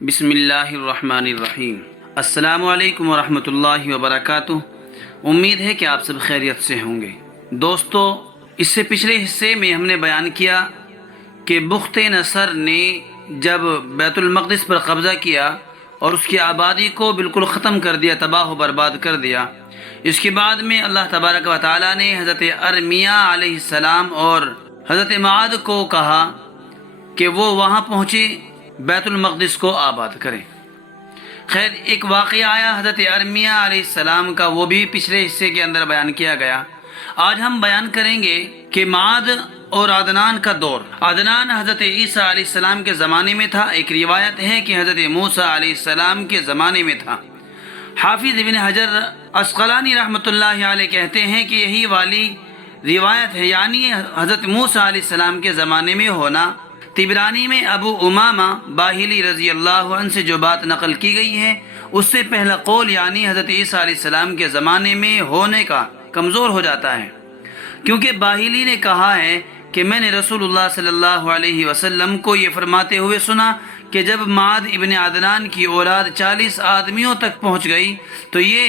بسم اللہ الرحمن الرحیم۔ السلام علیکم ورحمۃ اللہ وبرکاتہ۔ امید ہے کہ آپ سب خیریت سے ہوں گے۔ دوستو، اس سے پچھلے حصے میں ہم نے بیان کیا کہ بخت نصر نے جب بیت المقدس پر قبضہ کیا اور اس کی آبادی کو بالکل ختم کر دیا، تباہ و برباد کر دیا، اس کے بعد میں اللہ تبارک و تعالیٰ نے حضرت ارمیہ علیہ السلام اور حضرت معاذ کو کہا کہ وہ وہاں پہنچے، بیت المقدس کو آباد کریں۔ خیر، ایک واقعہ آیا حضرت ارمیہ علیہ السلام کا، وہ بھی پچھلے حصے کے اندر بیان کیا گیا۔ آج ہم بیان کریں گے کہ معاذ اور عدنان کا دور۔ عدنان حضرت عیسیٰ علیہ السلام کے زمانے میں تھا۔ ایک روایت ہے کہ حضرت موسیٰ علیہ السلام کے زمانے میں تھا۔ حافظ ابن حجر عسقلانی رحمۃ اللہ علیہ کہتے ہیں کہ یہی والی روایت ہے، یعنی حضرت موسیٰ علیہ السلام کے زمانے میں ہونا۔ طبرانی میں ابو امامہ باہلی رضی اللہ عنہ سے جو بات نقل کی گئی ہے، اس سے پہلا قول یعنی حضرت عیسیٰ علیہ السلام کے زمانے میں ہونے کا کمزور ہو جاتا ہے، کیونکہ باہلی نے کہا ہے کہ میں نے رسول اللہ صلی اللہ علیہ وسلم کو یہ فرماتے ہوئے سنا کہ جب معاذ ابن عدنان کی اولاد 40 آدمیوں تک پہنچ گئی تو یہ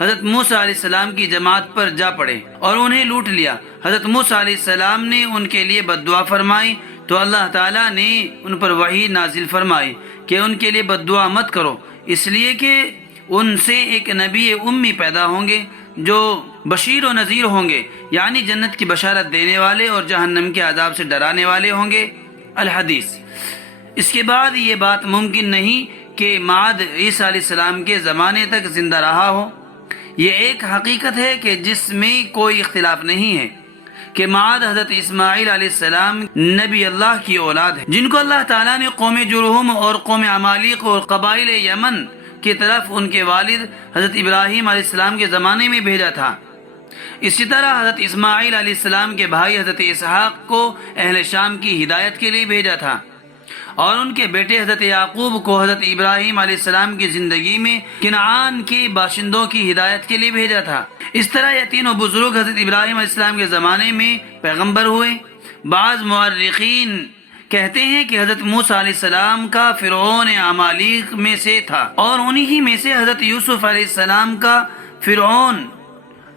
حضرت موسیٰ علیہ السلام کی جماعت پر جا پڑے اور انہیں لوٹ لیا۔ حضرت موسیٰ علیہ السلام نے ان کے لیے بد دعا فرمائی تو اللہ تعالیٰ نے ان پر وحی نازل فرمائی کہ ان کے لیے بد دعا مت کرو، اس لیے کہ ان سے ایک نبی امی پیدا ہوں گے جو بشیر و نذیر ہوں گے، یعنی جنت کی بشارت دینے والے اور جہنم کے عذاب سے ڈرانے والے ہوں گے۔ الحدیث۔ اس کے بعد یہ بات ممکن نہیں کہ معاذ عیسیٰ علیہ السلام کے زمانے تک زندہ رہا ہو۔ یہ ایک حقیقت ہے کہ جس میں کوئی اختلاف نہیں ہے کہ معاذ حضرت اسماعیل علیہ السلام نبی اللہ کی اولاد ہے، جن کو اللہ تعالیٰ نے قوم جرہم اور قوم عمالیق اور قبائل یمن کی طرف ان کے والد حضرت ابراہیم علیہ السلام کے زمانے میں بھیجا تھا۔ اسی طرح حضرت اسماعیل علیہ السلام کے بھائی حضرت اسحاق کو اہل شام کی ہدایت کے لیے بھیجا تھا، اور ان کے بیٹے حضرت یعقوب کو حضرت ابراہیم علیہ السلام کی زندگی میں کنعان کے باشندوں کی ہدایت کے لیے بھیجا تھا۔ اس طرح یہ تینوں بزرگ حضرت ابراہیم علیہ السلام کے زمانے میں پیغمبر ہوئے۔ بعض مورخین کہتے ہیں کہ حضرت موسیٰ علیہ السلام کا فرعون عمالیق میں سے تھا، اور انہی ہی میں سے حضرت یوسف علیہ السلام کا فرعون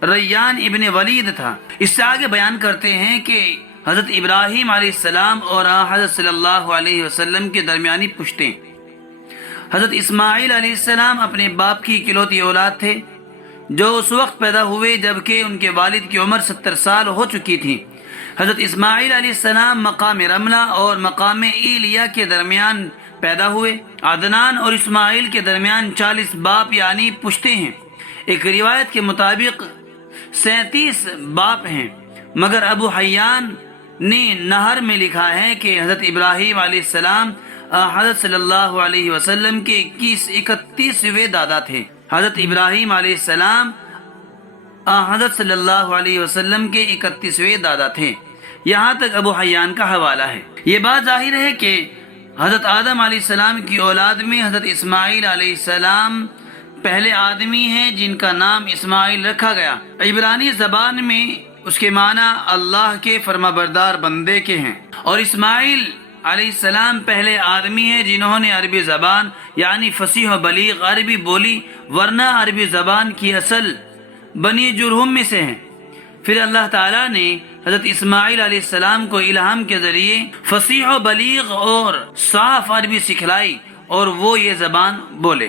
ریان ابن ولید تھا۔ اس سے آگے بیان کرتے ہیں کہ حضرت ابراہیم علیہ السلام اور حضرت صلی اللہ علیہ وسلم کے درمیانی پشتیں۔ حضرت اسماعیل علیہ السلام اپنے باپ کی اکلوتی اولاد تھے، جو اس وقت پیدا ہوئے جبکہ ان کے والد کی عمر 70 سال ہو چکی تھی۔ حضرت اسماعیل علیہ السلام مقام رملہ اور مقام ایلیا کے درمیان پیدا ہوئے۔ عدنان اور اسماعیل کے درمیان 40 باپ یعنی پشتیں ہیں۔ ایک روایت کے مطابق 37 باپ ہیں، مگر ابو حیان نے نہر میں لکھا ہے کہ حضرت ابراہیم علیہ السلام حضرت صلی اللہ علیہ وسلم کے 31ویں دادا تھے۔ حضرت ابراہیم علیہ السلام حضرت صلی اللہ علیہ وسلم کے 31ویں دادا تھے۔ یہاں تک ابو حیان کا حوالہ ہے۔ یہ بات ظاہر ہے کہ حضرت آدم علیہ السلام کی اولاد میں حضرت اسماعیل علیہ السلام پہلے آدمی ہیں جن کا نام اسماعیل رکھا گیا۔ عبرانی زبان میں اس کے معنی اللہ کے فرمانبردار بندے کے ہیں، اور اسماعیل علیہ السلام پہلے آدمی ہیں جنہوں نے عربی زبان یعنی فصیح و بلیغ عربی بولی، ورنہ عربی زبان کی اصل بنی جرہم میں سے ہیں۔ پھر اللہ تعالیٰ نے حضرت اسماعیل علیہ السلام کو الہام کے ذریعے فصیح و بلیغ اور صاف عربی سکھلائی اور وہ یہ زبان بولے۔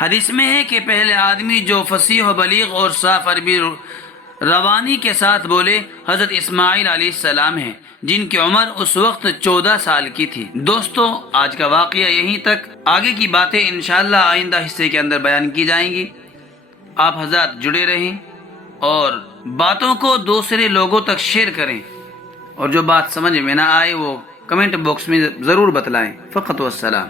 حدیث میں ہے کہ پہلے آدمی جو فصیح و بلیغ اور صاف عربی روانی کے ساتھ بولے حضرت اسماعیل علیہ السلام ہیں، جن کی عمر اس وقت 14 سال کی تھی۔ دوستو، آج کا واقعہ یہیں تک، آگے کی باتیں انشاءاللہ آئندہ حصے کے اندر بیان کی جائیں گی۔ آپ حضرات جڑے رہیں اور باتوں کو دوسرے لوگوں تک شیئر کریں، اور جو بات سمجھ میں نہ آئے وہ کمنٹ باکس میں ضرور بتلائیں۔ فقط والسلام۔